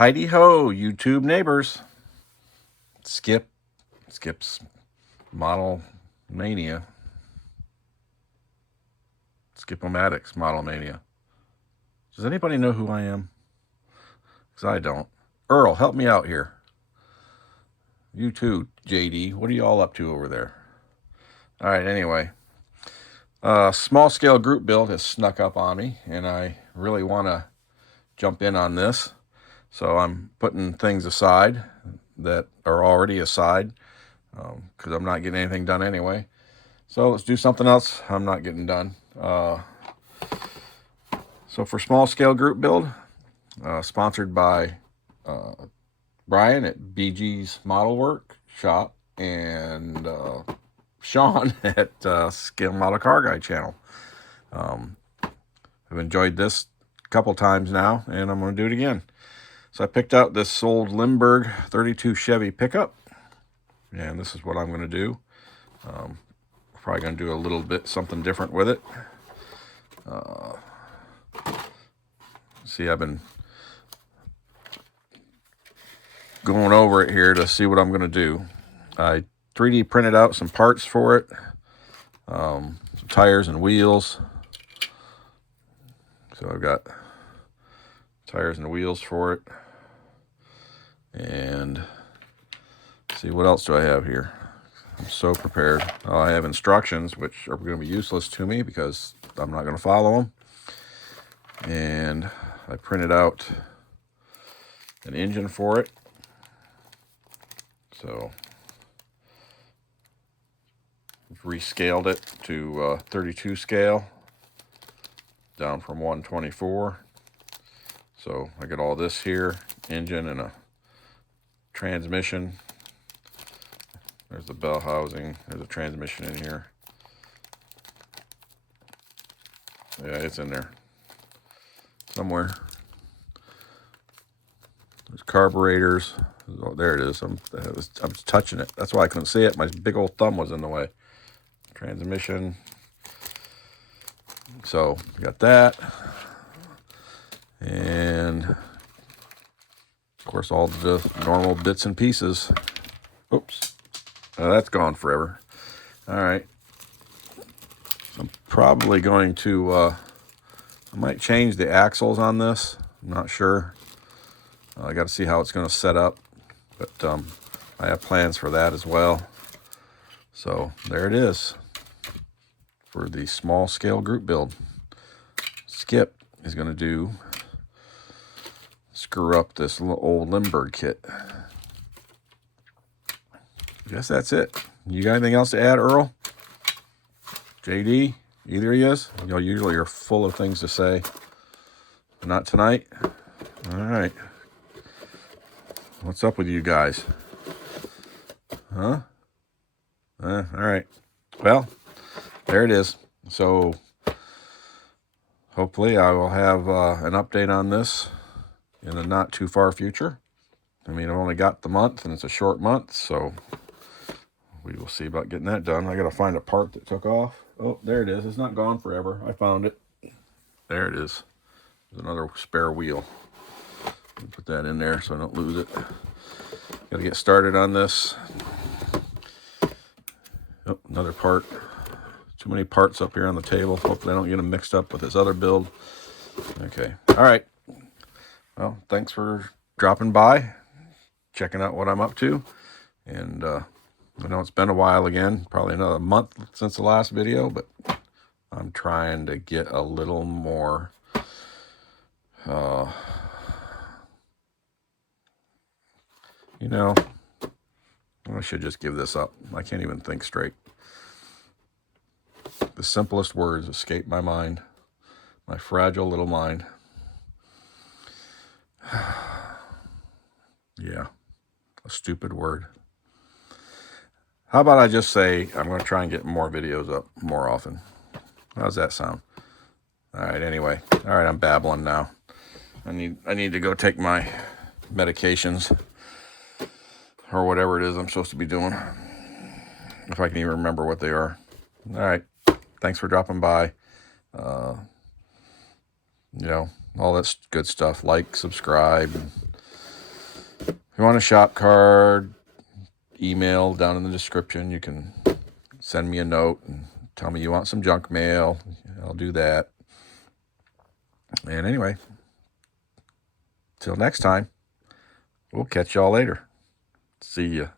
Heidi ho, YouTube neighbors. Skip's Model Mania. Skip-O-Matic's Model Mania. Does anybody know who I am? Because I don't. Earl, help me out here. You too, JD. What are you all up to over there? All right, anyway. Small scale group build has snuck up on me, and I really want to jump in on this. So I'm putting things aside that are already aside because I'm not getting anything done anyway. So let's do something else I'm not getting done. So for small scale group build, sponsored by Bryan at BG's Model Work Shop and Shawn at Skip-O-Matic Car Guy channel. I've enjoyed this a couple times now, and I'm going to do it again. So I picked out this old Lindberg 32 Chevy pickup, and this is what I'm going to do. Probably going to do a little bit something different with it. See, I've been going over it here to see what I'm going to do. I 3D printed out some parts for it, some tires and wheels. So I've got tires and wheels for it. And see, what else do I have here? I'm so prepared. I have instructions, which are going to be useless to me because I'm not going to follow them. And I printed out an engine for it. So rescaled it to 32 scale, down from 124. So I got all this here, engine and a transmission. There's the bell housing. There's a transmission in here. Yeah, it's in there somewhere. There's carburetors. Oh, there it is. I'm touching it. That's why I couldn't see it. My big old thumb was in the way. Transmission. So got that. And of course all the normal bits and pieces. Oops. That's gone forever. All right. So I'm probably going to, I might change the axles on this. I'm not sure. I got to see how it's going to set up. But I have plans for that as well. So there it is for the small scale group build. Skip is going to screw up this little old Lindberg kit. I guess that's it. You got anything else to add, Earl? JD? Either of you? You know, usually you're full of things to say. But not tonight? All right. What's up with you guys? Huh? All right. Well, there it is. So hopefully I will have an update on this in the not too far future. I mean, I've only got the month, and it's a short month, so we will see about getting that done. I got to find a part that took off. Oh, there it is. It's not gone forever. I found it. There it is. There's another spare wheel. Put that in there so I don't lose it. Got to get started on this. Oh, another part. Too many parts up here on the table. Hopefully I don't get them mixed up with this other build. Okay. All right. Well, thanks for dropping by, checking out what I'm up to. And I know it's been a while again, probably another month since the last video, but I'm trying to get a little more you know, I should just give this up. I can't even think straight. The simplest words escape my mind, my fragile little mind. Yeah, a stupid word. How about I just say I'm going to try and get more videos up more often? How's that sound? All right, anyway. All right, I'm babbling now. I need to go take my medications or whatever it is I'm supposed to be doing, if I can even remember what they are. All right. Thanks for dropping by. You know, all that good stuff. Like, subscribe, you want a shop card, email down in the description. You can send me a note and tell me you want some junk mail. I'll do that. And anyway, till next time, we'll catch y'all later. See ya.